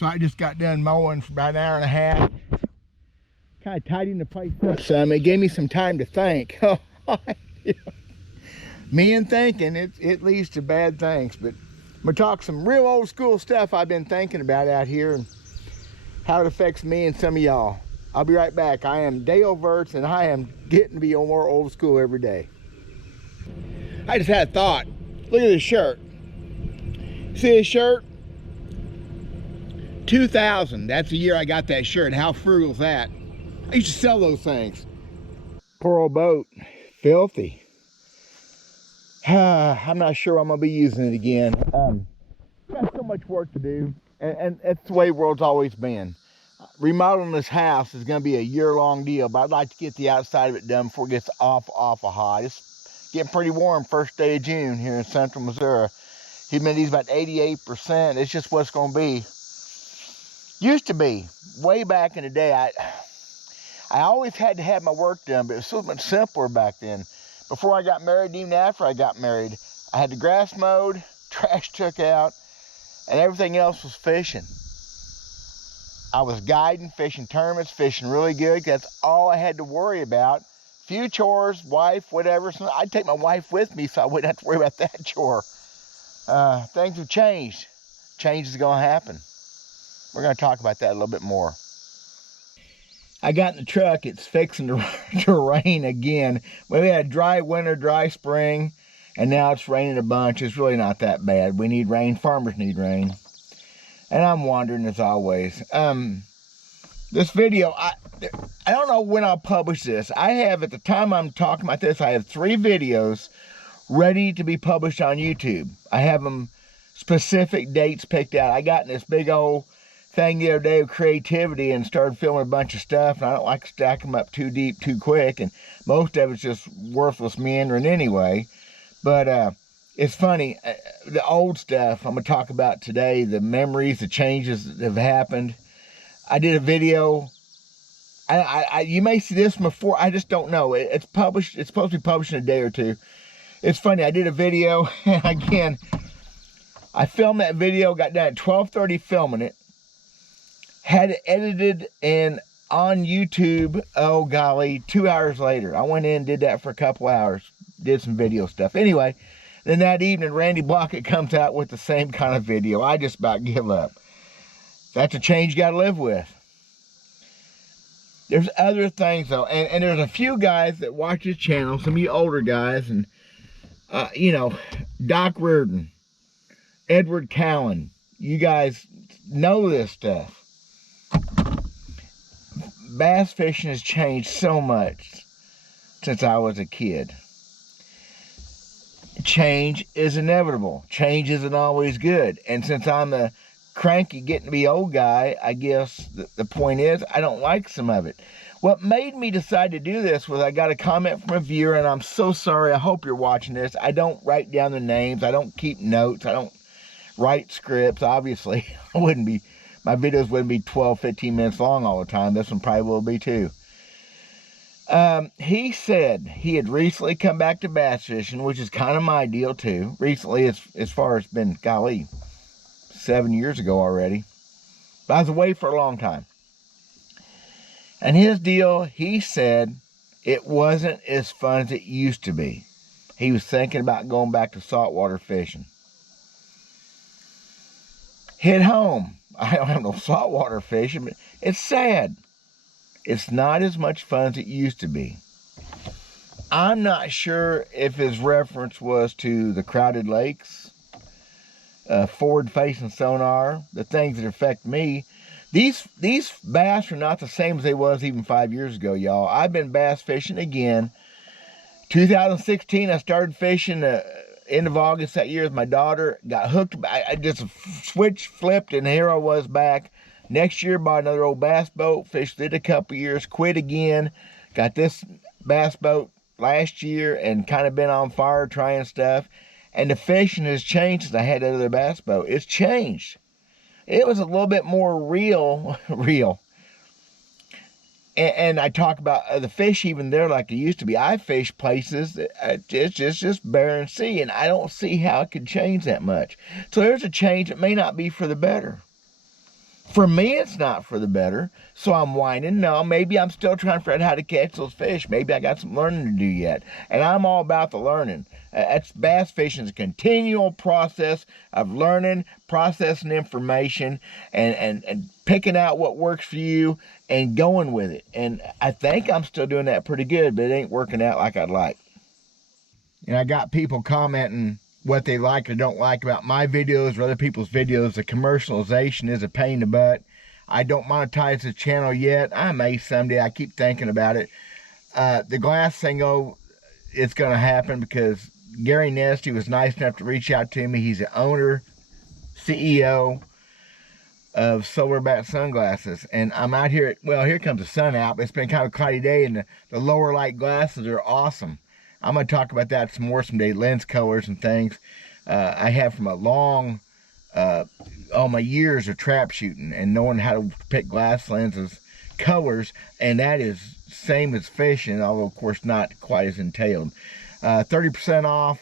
So I just got done mowing for about an hour and a half. Kind of tidying the place up some. It gave me some time to think. Me and thinking, it leads to bad things. But I'm going to talk some real old school stuff I've been thinking about out here and how it affects me and some of y'all. I'll be right back. I am Dale Verts, and I am getting to be more old school every day. I just had a thought. Look at this shirt. See this shirt? 2000. That's the year I got that shirt. How frugal is that? I used to sell those things. Poor old boat. Filthy. I'm not sure I'm going to be using it again. Got so much work to do. And that's the way the world's always been. Remodeling this house is going to be a year-long deal, but I'd like to get the outside of it done before it gets awful hot. It's getting pretty warm first day of June here in central Missouri. Humidity's about 88%. It's just what's going to be. Used to be, way back in the day, I always had to have my work done, but it was so much simpler back then. Before I got married, even after I got married, I had the grass mowed, trash took out, and everything else was fishing. I was guiding, fishing tournaments, fishing really good. That's all I had to worry about. Few chores, wife, whatever. So I'd take my wife with me so I wouldn't have to worry about that chore. Things have changed. Change is going to happen. We're going to talk about that a little bit more. I got in the truck. It's fixing to rain again. We had a dry winter, dry spring, and now it's raining a bunch. It's really not that bad. We need rain. Farmers need rain. And I'm wondering, as always, this video, I don't know when I'll publish this. I have, at the time I'm talking about this, I have 3 videos ready to be published on YouTube. I have them specific dates picked out. I got in this big old thing the other day of creativity and started filming a bunch of stuff, and I don't like to stack them up too deep too quick, and most of it's just worthless meandering anyway. But it's funny, the old stuff I'm going to talk about today, the memories, the changes that have happened. I did a video, you may see this before, I just don't know. It's published, it's supposed to be published in a day or two. It's funny, I did a video, and again, I filmed that video, got done at 12:30 filming it, had it edited and on YouTube, oh golly, 2 hours later. I went in and did that for a couple hours, did some video stuff. Anyway, then that evening, Randy Blockett comes out with the same kind of video. I just about give up. That's a change you got to live with. There's other things, though, and there's a few guys that watch this channel, some of you older guys, and, you know, Doc Reardon, Edward Cowan, you guys know this stuff. Bass fishing has changed so much since I was a kid. Change is inevitable. Change isn't always good. And since I'm a cranky, getting to be old guy, I guess the point is I don't like some of it. What made me decide to do this was I got a comment from a viewer, and I'm so sorry. I hope you're watching this. I don't write down their names. I don't keep notes. I don't write scripts, obviously. My videos wouldn't be 12, 15 minutes long all the time. This one probably will be too. He said he had recently come back to bass fishing, which is kind of my deal too. Recently, as far as been, golly, 7 years ago already. But I was away for a long time. And his deal, he said, it wasn't as fun as it used to be. He was thinking about going back to saltwater fishing. Hit home. I don't have no saltwater fishing, but it's sad. It's not as much fun as it used to be. I'm not sure if his reference was to the crowded lakes, forward-facing sonar, the things that affect me. These bass are not the same as they was even 5 years ago, y'all. I've been bass fishing again. 2016, I started fishing end of August that year with my daughter. Got hooked. I just switched, flipped, and here I was back. Next year, bought another old bass boat. Fished it a couple years. Quit again. Got this bass boat last year and kind of been on fire trying stuff. And the fishing has changed since I had that other bass boat. It's changed. It was a little bit more real. And I talk about the fish even there like they used to be. I fish places that it's just barren sea, and I don't see how it could change that much. So there's a change. It may not be for the better. For me, it's not for the better. So I'm whining. No, maybe I'm still trying to figure out how to catch those fish. Maybe I got some learning to do yet. And I'm all about the learning. That's bass fishing is a continual process of learning, processing information, and picking out what works for you and going with it. And I think I'm still doing that pretty good, but it ain't working out like I'd like. And I got people commenting what they like or don't like about my videos or other people's videos. The commercialization is a pain in the butt. I don't monetize the channel yet. I may someday. I keep thinking about it. The glass thing, oh, it's going to happen because Gary Nesty was nice enough to reach out to me. He's the owner, CEO of Solarbat sunglasses, and I'm out here. Well, here comes the sun out, but it's been kind of a cloudy day, and the lower light glasses are awesome. I'm going to talk about that some more someday, lens colors and things. I have from a long, all my years of trap shooting and knowing how to pick glass lenses, colors, and that is same as fishing, although of course not quite as entailed. 30% off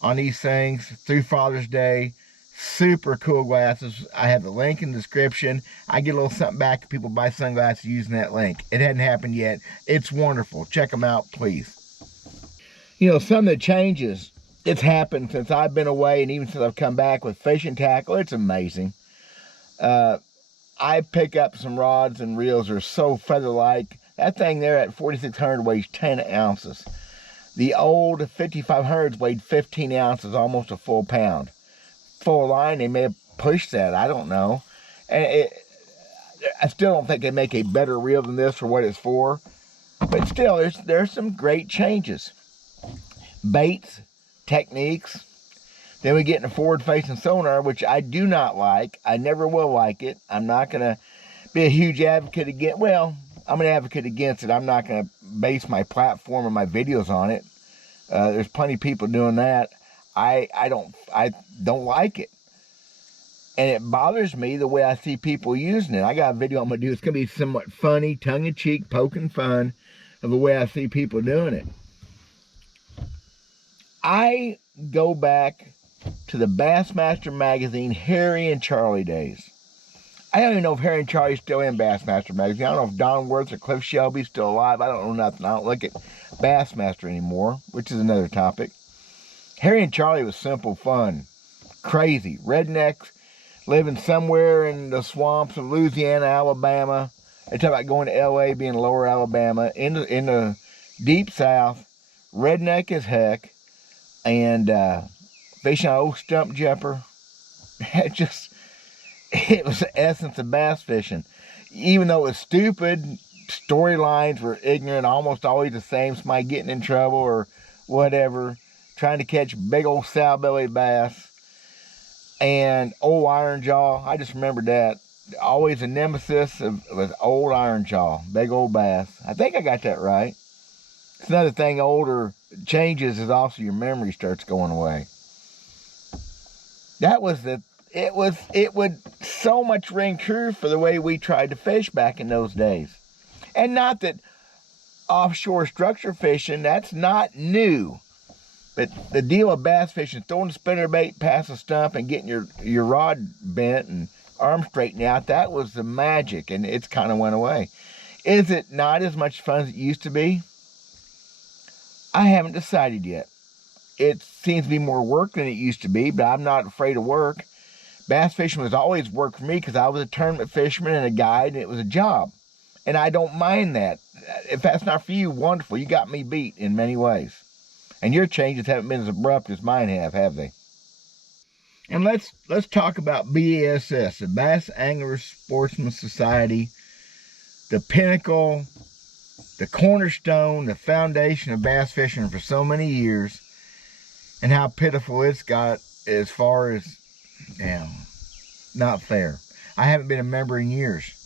on these things through Father's Day. Super cool glasses. I have the link in the description. I get a little something back if people buy sunglasses using that link. It hadn't happened yet. It's wonderful. Check them out, please. You know, some of the changes it's happened since I've been away and even since I've come back with fishing tackle. It's amazing. I pick up some rods and reels that are so feather-like. That thing there at 4,600 weighs 10 ounces. The old 5,500s weighed 15 ounces, almost a full pound. Full line, they may have pushed that. I don't know. And I still don't think they make a better reel than this for what it's for. But still, there's some great changes. Baits, techniques. Then we get in a forward-facing sonar, which I do not like. I never will like it. I'm not going to be a huge advocate against. Well, I'm an advocate against it. I'm not going to base my platform or my videos on it. There's plenty of people doing that. I don't like it. And it bothers me the way I see people using it. I got a video I'm going to do. It's going to be somewhat funny, tongue-in-cheek, poking fun of the way I see people doing it. I go back to the Bassmaster magazine, Harry and Charlie days. I don't even know if Harry and Charlie's still in Bassmaster magazine. I don't know if Don Worth or Cliff Shelby's still alive. I don't know nothing. I don't look at Bassmaster anymore, which is another topic. Harry and Charlie was simple fun. Crazy. Rednecks living somewhere in the swamps of Louisiana, Alabama. They talk about going to L.A., being lower Alabama, in the deep south, redneck as heck, and fishing an old stump jumper. It was the essence of bass fishing. Even though it was stupid, storylines were ignorant, almost always the same. Somebody getting in trouble or whatever, trying to catch big old sow-bellied bass. And old iron jaw, I just remembered that. Always a nemesis of old iron jaw, big old bass. I think I got that right. It's another thing older changes is also your memory starts going away. That was it would so much ring true for the way we tried to fish back in those days. And not that offshore structure fishing, that's not new. But the deal of bass fishing, throwing the spinnerbait past a stump and getting your rod bent and arm straightened out, that was the magic, and it's kind of went away. Is it not as much fun as it used to be? I haven't decided yet. It seems to be more work than it used to be, but I'm not afraid of work. Bass fishing was always work for me because I was a tournament fisherman and a guide, and it was a job. And I don't mind that. If that's not for you, wonderful. You got me beat in many ways. And your changes haven't been as abrupt as mine have they? And let's talk about B.A.S.S, the Bass Anglers Sportsman Society, the pinnacle, the cornerstone, the foundation of bass fishing for so many years, and how pitiful it's got as far as, not fair. I haven't been a member in years.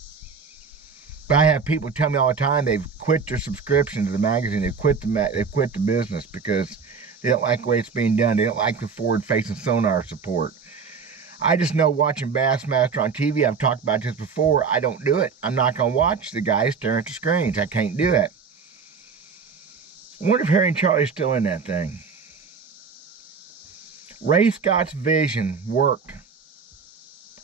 But I have people tell me all the time they've quit their subscription to the magazine. They've quit the business because they don't like the way it's being done. They don't like the forward-facing sonar support. I just know watching Bassmaster on TV, I've talked about this before, I don't do it. I'm not going to watch the guys staring at the screens. I can't do it. I wonder if Harry and Charlie's still in that thing. Ray Scott's vision worked.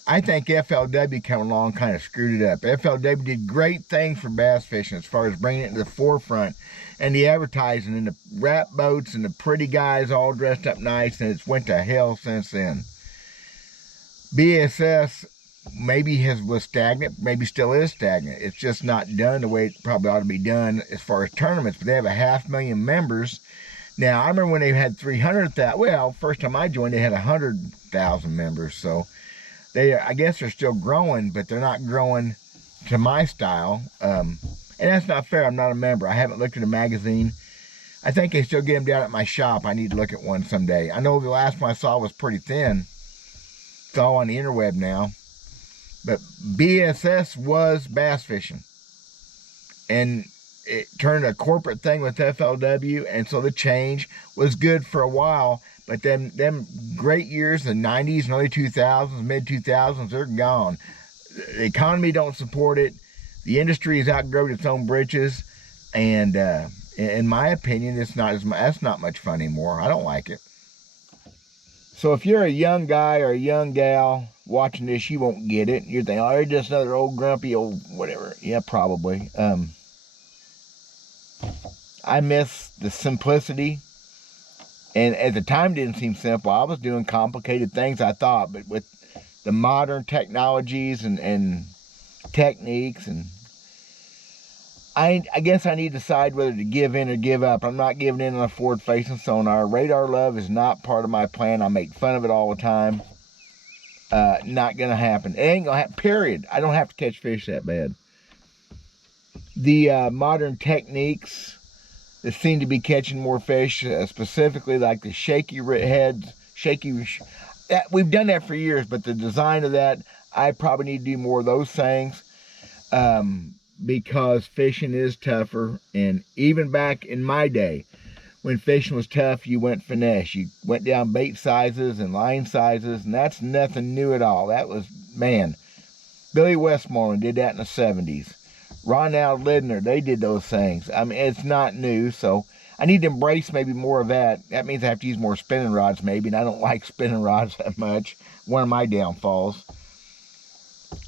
I think FLW came along kind of screwed it up. FLW did great things for bass fishing as far as bringing it to the forefront and the advertising and the wrap boats and the pretty guys all dressed up nice, and it's went to hell since then. B.A.S.S maybe was stagnant, maybe still is stagnant. It's just not done the way it probably ought to be done as far as tournaments, but they have 500,000 members. Now, I remember when they had 300,000, well, first time I joined, they had 100,000 members, so I guess they're still growing, but they're not growing to my style, and that's not fair. I'm not a member. I haven't looked at a magazine. I think they still get them down at my shop. I need to look at one someday. I know the last one I saw was pretty thin. It's all on the interweb now. But B.A.S.S was bass fishing, and it turned a corporate thing with FLW, and so the change was good for a while. But then them great years, the 90s and early 2000s, mid 2000s, they're gone. The economy don't support it. The industry has outgrown its own britches, and in my opinion, that's not much fun anymore. I don't like it. So if you're a young guy or a young gal watching this, you won't get it. You're thinking, oh, you're just another old grumpy old whatever. Yeah, probably. I miss the simplicity. And at the time, it didn't seem simple. I was doing complicated things, I thought. But with the modern technologies and techniques, and I guess I need to decide whether to give in or give up. I'm not giving in on a forward-facing sonar. Radar love is not part of my plan. I make fun of it all the time. Not going to happen. It ain't going to happen, period. I don't have to catch fish that bad. The modern techniques that seem to be catching more fish, specifically like the shaky heads, we've done that for years, but the design of that, I probably need to do more of those things. Because fishing is tougher, and even back in my day when fishing was tough, you went finesse. You went down bait sizes and line sizes, and that's nothing new at all. That was, man, Billy Westmoreland did that in the 70s. Ronald Lidner, they did those things. I mean, it's not new, so I need to embrace maybe more of that. That means I have to use more spinning rods maybe, and I don't like spinning rods that much. One of my downfalls.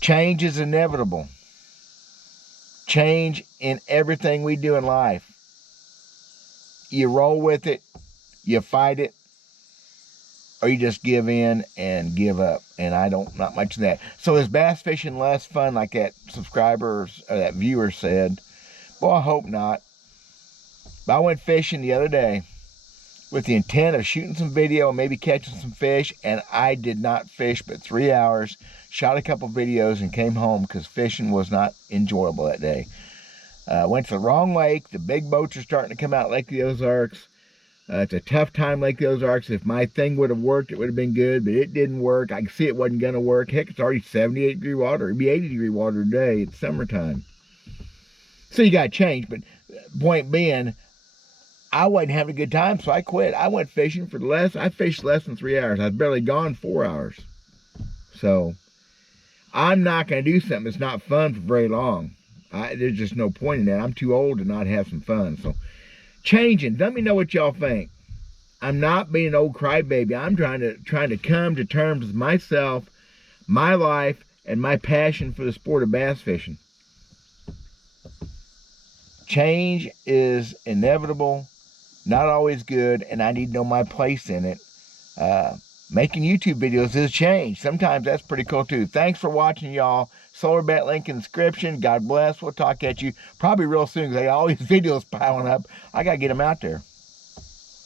Change is inevitable. Change in everything we do in life. You roll with it, you fight it, or you just give in and give up. And not much of that. So is bass fishing less fun, like that subscriber or that viewer said? Well, I hope not. But I went fishing the other day with the intent of shooting some video and maybe catching some fish, and I did not fish but 3 hours. Shot a couple videos and came home because fishing was not enjoyable that day. Went to the wrong lake. The big boats are starting to come out Lake of the Ozarks. It's a tough time, Lake of the Ozarks. If my thing would have worked, it would have been good, but it didn't work. I could see it wasn't going to work. Heck, it's already 78-degree water. It'd be 80-degree water today. It's summertime. So you got to change, but point being, I wasn't having a good time, so I quit. I went fishing I fished less than 3 hours. I was barely gone 4 hours. So I'm not going to do something that's not fun for very long. There's just no point in that. I'm too old to not have some fun. So changing. Let me know what y'all think. I'm not being an old crybaby. I'm trying to come to terms with myself, my life, and my passion for the sport of bass fishing. Change is inevitable, not always good, and I need to know my place in it. Making YouTube videos is change. Sometimes that's pretty cool too. Thanks for watching, y'all. Solar Bet link in the description. God bless. We'll talk at you probably real soon because I got all these videos piling up. I got to get them out there.